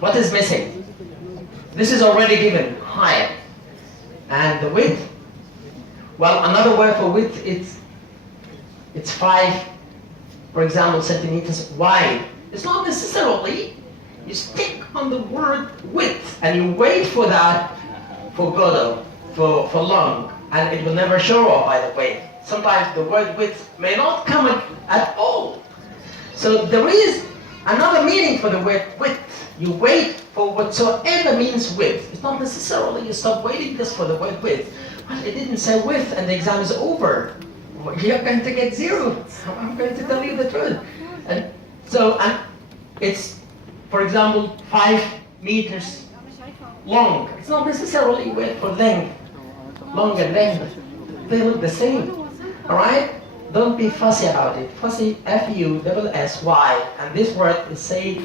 What is missing? This is already given, height. And the width? Well, another word for width, it's 5, for example, centimeters wide. It's not necessarily. You stick on the word width and you wait for that, for Godot, for long, and it will never show up, by the way. Sometimes the word width may not come at all. So there is another meaning for the word width. You wait for whatsoever means width. It's not necessarily you stop waiting just for the word width. Well, it didn't say width and the exam is over. You're going to get 0. I'm going to tell you the truth. And so it's, for example, 5 meters long. It's not necessarily width or length. Long and length, they look the same. All right? Don't be fussy about it. Fussy, F-U-S-S-Y. And this word is said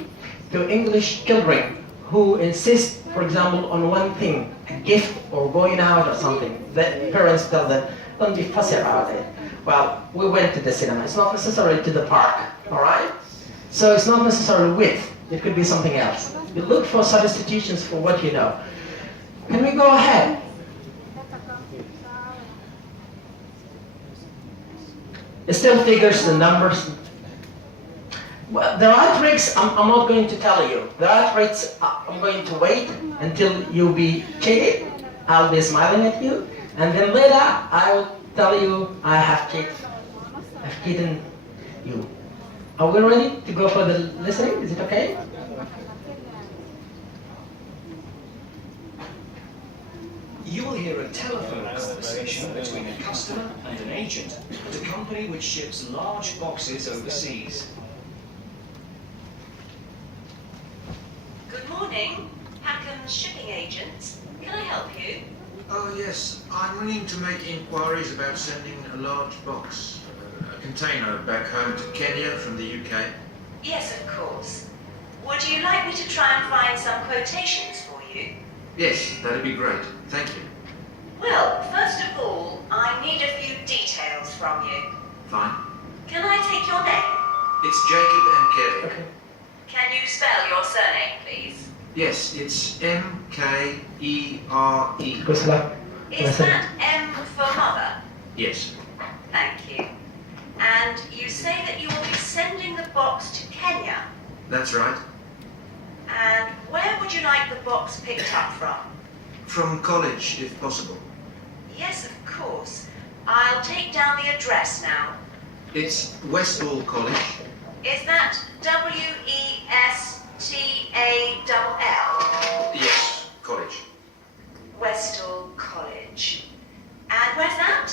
to English children who insist, for example, on one thing, a gift or going out or something. The parents tell them, don't be fussy about it. Well, we went to the cinema. It's not necessarily to the park. All right? So it's not necessarily width. It could be something else. You look for substitutions for what you know. Can we go ahead? Still figures and numbers. Well, there are tricks I'm not going to tell you. There are tricks I'm going to wait until you be cheated. I'll be smiling at you. And then later I will tell you I have cheated you. Are we ready to go for the listening? Is it okay? You will hear a telephone conversation between a customer and an agent at a company which ships large boxes overseas. Good morning, Hackham's shipping agents. Can I help you? Oh yes, I'm ringing to make inquiries about sending a large box, a container back home to Kenya from the UK. Yes, of course. Would you like me to try and find some quotations for you? Yes, that'd be great. Thank you. Well, first of all, I need a few details from you. Fine. Can I take your name? It's Jacob and Kelly. Okay. Can you spell your surname, please? Yes, it's M-K-E-R-E. Good luck. Is that M for mother? Yes. Thank you. And you say that you will be sending the box to Kenya. That's right. And where would you like the box picked up from? From college, if possible. Yes, of course. I'll take down the address now. It's Westall College. Is that W-E-S-T-A-L-L? Yes, college. Westall College. And where's that?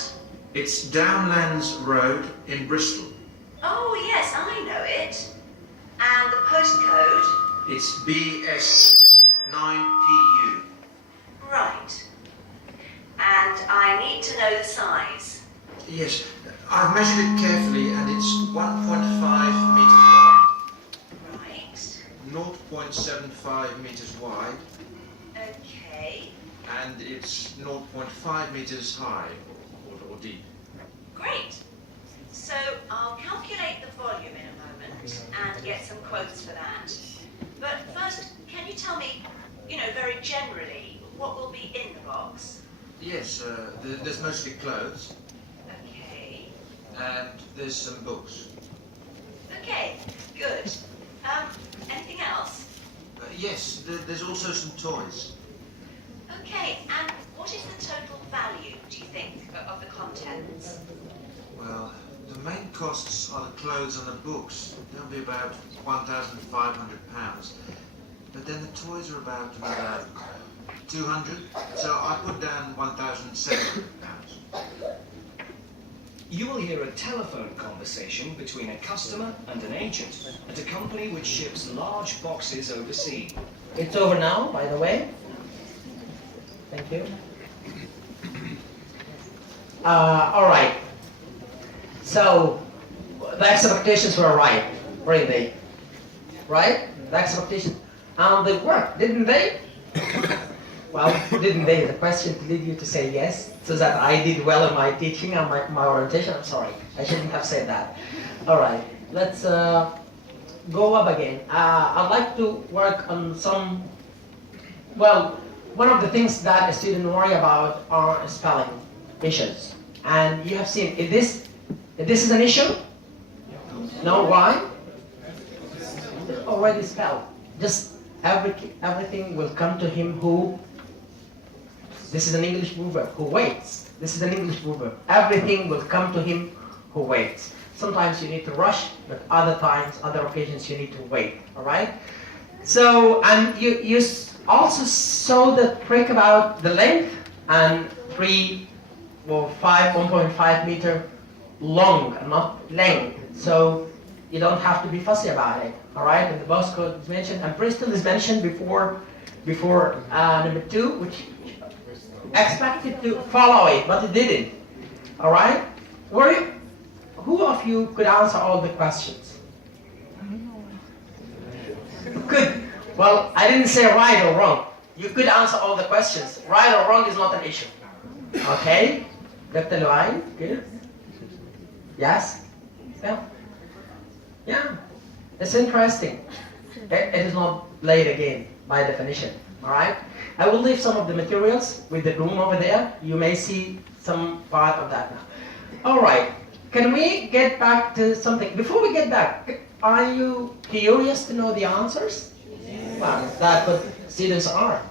It's Downlands Road in Bristol. Oh, yes, I know it. And the postcode? It's BS9PU. Right. And I need to know the size. Yes, I've measured it carefully and it's 1.5 meters long, Right. 0.75 meters wide, Okay. and it's 0.5 meters high or deep. Great. So I'll calculate the volume in a moment and get some quotes for that. But first, can you tell me, very generally, what will be in the box? Yes, there's mostly clothes Okay. and there's some books. Okay, good. Anything else? Yes, there's also some toys. Okay, and what is the total value, do you think, of the contents? Well, the main costs are the clothes and the books. They'll be about £1,500. But then the toys are about 200, so I put down £1,700. You will hear a telephone conversation between a customer and an agent at a company which ships large boxes overseas. It's over now, by the way. Thank you. All right. So, the expectations were right, weren't they? Right? The expectations. And they worked, didn't they? Well, didn't they? The question to lead you to say yes, so that I did well in my teaching and my orientation. I'm sorry, I shouldn't have said that. All right, let's go up again. I'd like to work on some, well, one of the things that a student worry about are spelling issues. And you have seen, if this is an issue? No, why? It's already spelled. Just everything will come to him who, this is an English proverb, who waits. This is an English proverb. Everything will come to him who waits. Sometimes you need to rush, but other times, other occasions, you need to wait, all right? So, and you also saw the trick about the length and 1.5 meter long, number length. So you don't have to be fussy about it, all right? And the boss code is mentioned, and Bristol is mentioned before number 2, which expected to follow it, but it didn't, all right? Who of you could answer all the questions? Good. Well, I didn't say right or wrong. You could answer all the questions. Right or wrong is not an issue. Okay? Dr. Luain, good? Yes? Yeah? Yeah. It's interesting. It is not late again, by definition. Alright? I will leave some of the materials with the room over there. You may see some part of that now. Alright. Can we get back to something? Before we get back, are you curious to know the answers? Well, that's what students are.